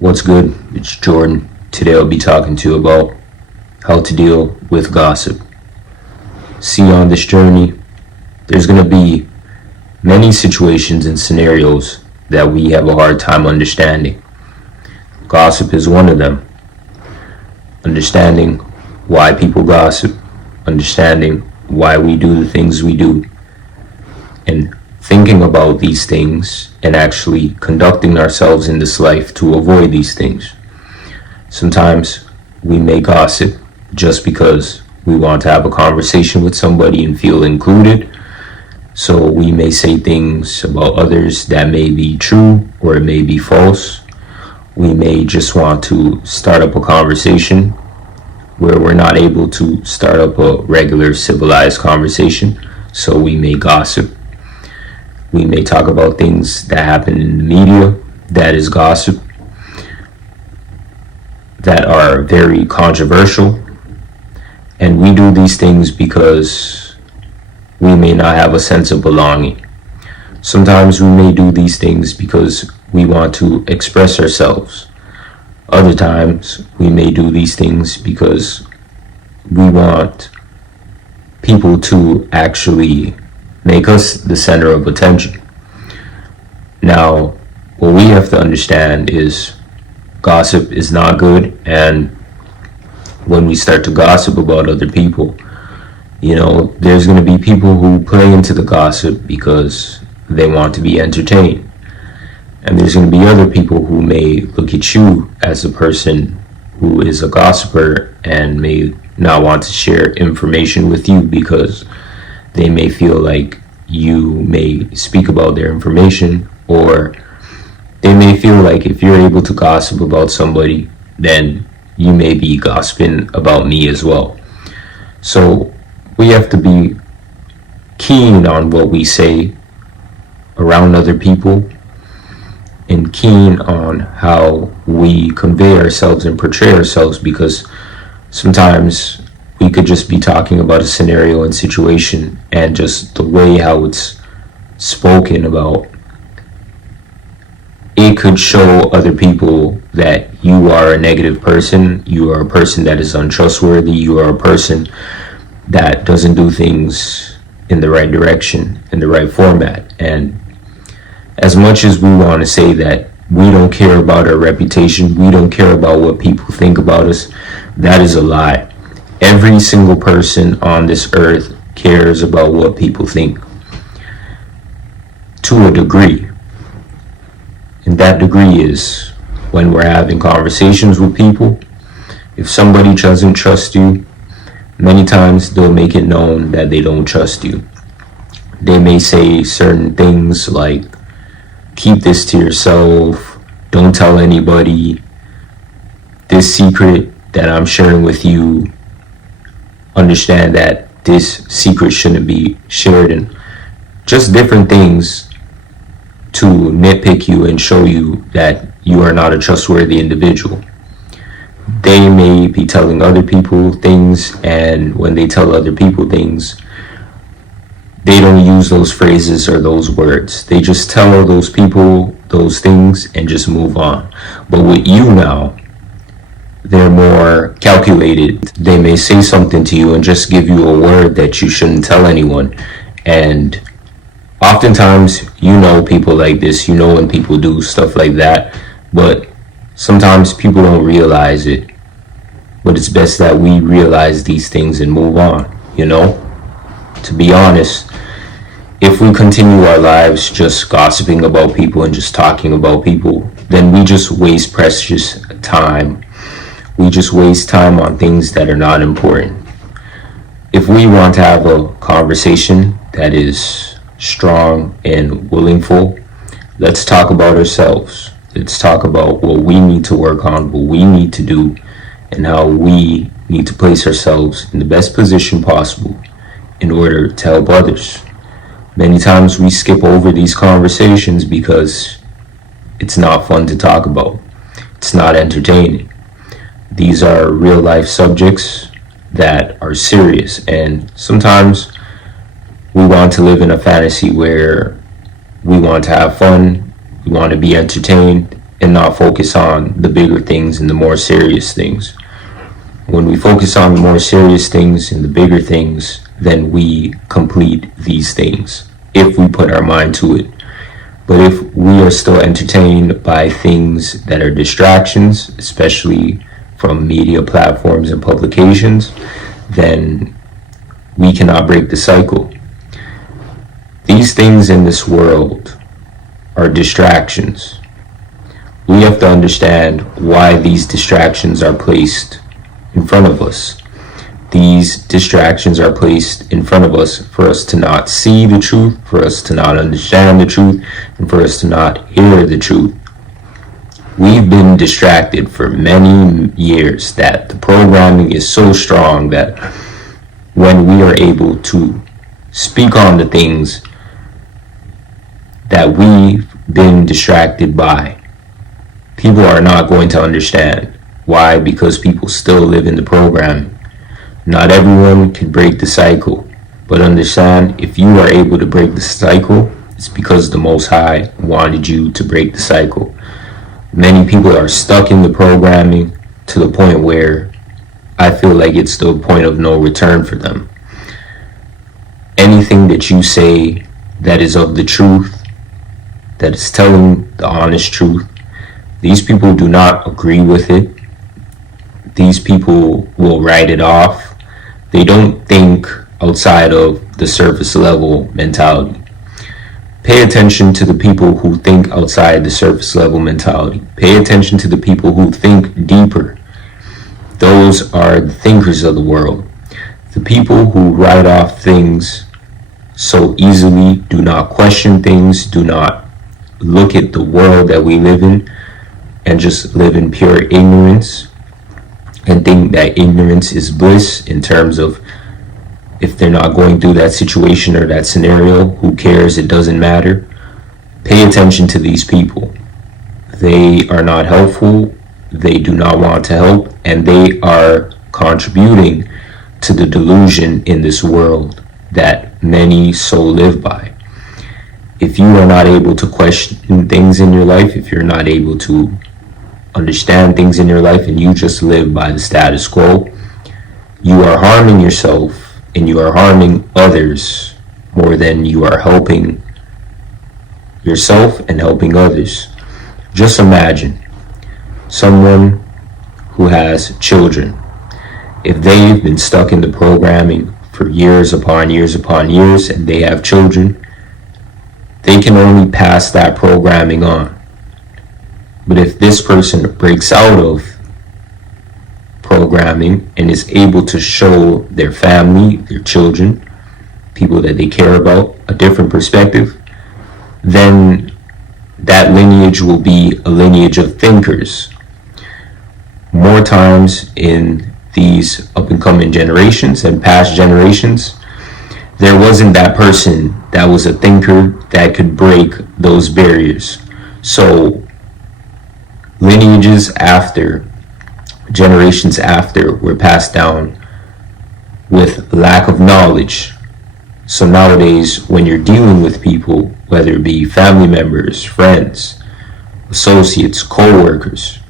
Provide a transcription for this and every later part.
What's good? It's Jordan. Today I'll be talking to you about how to deal with gossip. See, on this journey, there's going to be many situations and scenarios that we have a hard time understanding. Gossip is one of them. Understanding why people gossip, understanding why we do the things we do, and thinking about these things and actually conducting ourselves in this life to avoid these things. Sometimes we may gossip just because we want to have a conversation with somebody and feel included. So we may say things about others that may be true or it may be false. We may just want to start up a conversation where we're not able to start up a regular civilized conversation. So we may gossip. We may talk about things that happen in the media, that is gossip, that are very controversial. And we do these things because we may not have a sense of belonging. Sometimes we may do these things because we want to express ourselves. Other times we may do these things because we want people to actually make us the center of attention. Now, what we have to understand is gossip is not good, and when we start to gossip about other people, there's going to be people who play into the gossip because they want to be entertained. And there's going to be other people who may look at you as a person who is a gossiper and may not want to share information with you because they may feel like you may speak about their information, or they may feel like if you're able to gossip about somebody, then you may be gossiping about me as well. So we have to be keen on what we say around other people and keen on how we convey ourselves and portray ourselves, because sometimes we could just be talking about a scenario and situation, and just the way how it's spoken about, it could show other people that you are a negative person, you are a person that is untrustworthy, you are a person that doesn't do things in the right direction, in the right format. And as much as we want to say that we don't care about our reputation, we don't care about what people think about us, that is a lie. Every single person on this earth cares about what people think, to a degree. And that degree is when we're having conversations with people. If somebody doesn't trust you, many times they'll make it known that they don't trust you. They may say certain things like, keep this to yourself, don't tell anybody, this secret that I'm sharing with you, understand that this secret shouldn't be shared, and just different things to nitpick you and show you that you are not a trustworthy individual. They may be telling other people things, and when they tell other people things, they don't use those phrases or those words. They just tell those people those things and just move on. But with you now, they're more calculated. They may say something to you and just give you a word that you shouldn't tell anyone. And oftentimes, people like this, when people do stuff like that, but sometimes people don't realize it. But it's best that we realize these things and move on, To be honest, if we continue our lives just gossiping about people and just talking about people, then we just waste precious time. We just waste time on things that are not important. If we want to have a conversation that is strong and willingful, let's talk about ourselves. Let's talk about what we need to work on, what we need to do, and how we need to place ourselves in the best position possible in order to help others. Many times we skip over these conversations because it's not fun to talk about. It's not entertaining. These are real life subjects that are serious, and sometimes we want to live in a fantasy where we want to have fun, we want to be entertained, and not focus on the bigger things and the more serious things. When we focus on the more serious things and the bigger things, then we complete these things if we put our mind to it. But if we are still entertained by things that are distractions, especially from media platforms and publications, then we cannot break the cycle. These things in this world are distractions. We have to understand why these distractions are placed in front of us. These distractions are placed in front of us for us to not see the truth, for us to not understand the truth, and for us to not hear the truth. We've been distracted for many years that the programming is so strong that when we are able to speak on the things that we've been distracted by, people are not going to understand. Why? Because people still live in the programming. Not everyone can break the cycle, but understand, if you are able to break the cycle, it's because the Most High wanted you to break the cycle. Many people are stuck in the programming to the point where I feel like it's the point of no return for them. Anything that you say that is of the truth, that is telling the honest truth, these people do not agree with it. These people will write it off. They don't think outside of the surface level mentality. Pay attention to the people who think outside the surface level mentality. Pay attention to the people who think deeper. Those are the thinkers of the world. The people who write off things so easily, do not question things, do not look at the world that we live in, and just live in pure ignorance and think that ignorance is bliss, in terms of if they're not going through that situation or that scenario, who cares, it doesn't matter. Pay attention to these people. They are not helpful, they do not want to help, and they are contributing to the delusion in this world that many so live by. If you are not able to question things in your life, if you're not able to understand things in your life, and you just live by the status quo, you are harming yourself and you are harming others more than you are helping yourself and helping others. Just imagine someone who has children. If they've been stuck in the programming for years upon years upon years and they have children, they can only pass that programming on. But if this person breaks out of programming and is able to show their family, their children, people that they care about, a different perspective, then that lineage will be a lineage of thinkers. More times in these up and coming generations and past generations, there wasn't that person that was a thinker that could break those barriers. So lineages after, generations after, were passed down with lack of knowledge. So nowadays, when you're dealing with people, whether it be family members, friends, associates, co-workers,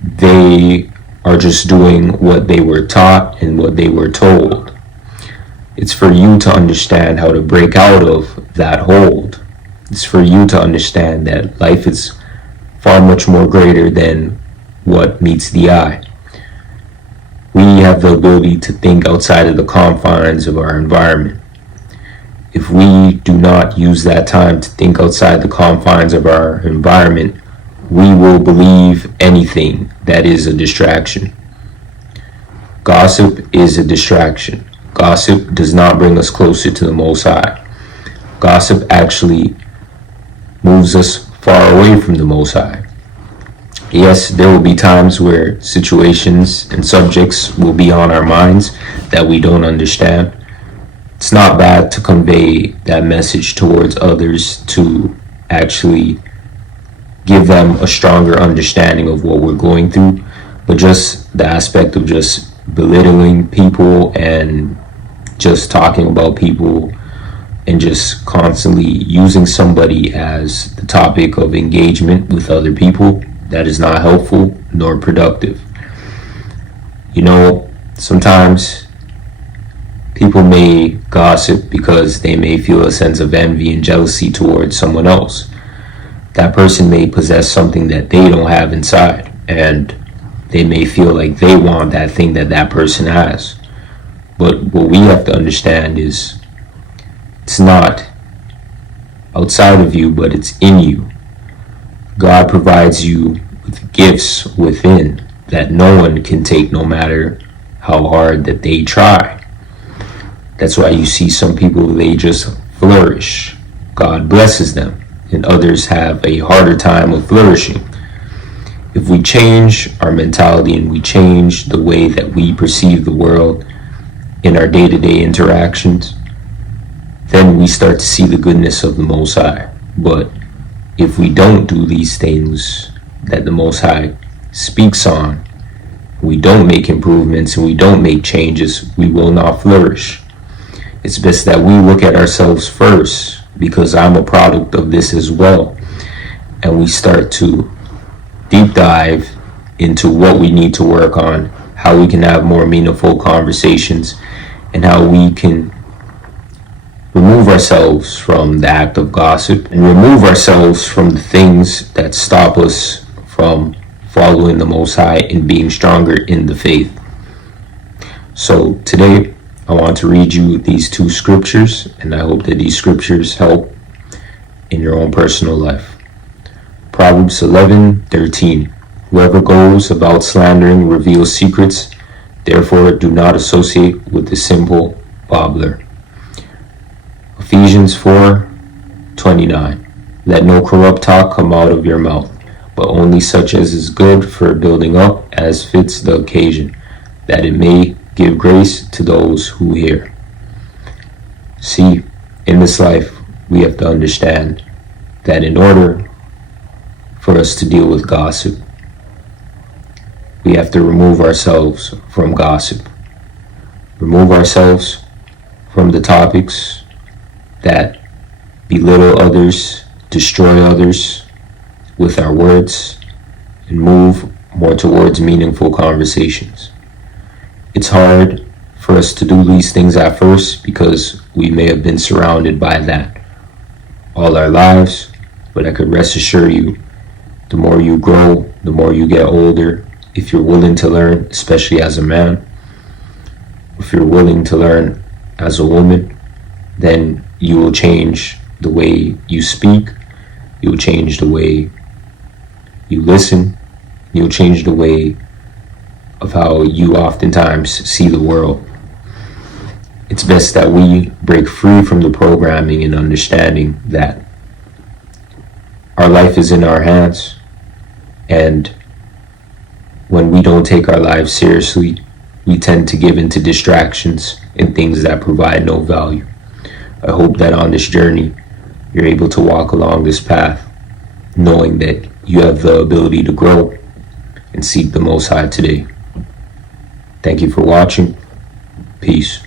they are just doing what they were taught and what they were told. It's for you to understand how to break out of that hold. It's for you to understand that life is far much more greater than what meets the eye. We have the ability to think outside of the confines of our environment. If we do not use that time to think outside the confines of our environment, we will believe anything that is a distraction. Gossip is a distraction. Gossip does not bring us closer to the Most High. Gossip actually moves us far away from the Most High. Yes, there will be times where situations and subjects will be on our minds that we don't understand. It's not bad to convey that message towards others, to actually give them a stronger understanding of what we're going through, but just the aspect of just belittling people and just talking about people and just constantly using somebody as the topic of engagement with other people, that is not helpful nor productive. You know, sometimes people may gossip because they may feel a sense of envy and jealousy towards someone else. That person may possess something that they don't have inside, and they may feel like they want that thing that that person has. But what we have to understand is it's not outside of you, but it's in you. God provides you with gifts within that no one can take, no matter how hard that they try. That's why you see some people, they just flourish. God blesses them, and others have a harder time of flourishing. If we change our mentality and we change the way that we perceive the world in our day-to-day interactions, then we start to see the goodness of the Most High. But if we don't do these things that the Most High speaks on, we don't make improvements and we don't make changes, we will not flourish. It's best that we look at ourselves first, because I'm a product of this as well, and we start to deep dive into what we need to work on, how we can have more meaningful conversations, and how we can remove ourselves from the act of gossip and remove ourselves from the things that stop us from following the Most High and being stronger in the faith. So today I want to read you these two scriptures, and I hope that these scriptures help in your own personal life. Proverbs 11:13. Whoever goes about slandering reveals secrets, therefore do not associate with the simple babbler. Ephesians 4:29. Let no corrupt talk come out of your mouth, but only such as is good for building up as fits the occasion, that it may give grace to those who hear. See, in this life, we have to understand that in order for us to deal with gossip, we have to remove ourselves from gossip. Remove ourselves from the topics that belittle others, destroy others with our words, and move more towards meaningful conversations. It's hard for us to do these things at first because we may have been surrounded by that all our lives, but I could rest assure you, the more you grow, the more you get older, if you're willing to learn, especially as a man, if you're willing to learn as a woman, then you will change the way you speak, you'll change the way you listen, you'll change the way of how you oftentimes see the world. It's best that we break free from the programming and understanding that our life is in our hands, and when we don't take our lives seriously, we tend to give into distractions and things that provide no value. I hope that on this journey, you're able to walk along this path, knowing that you have the ability to grow and seek the Most High today. Thank you for watching. Peace.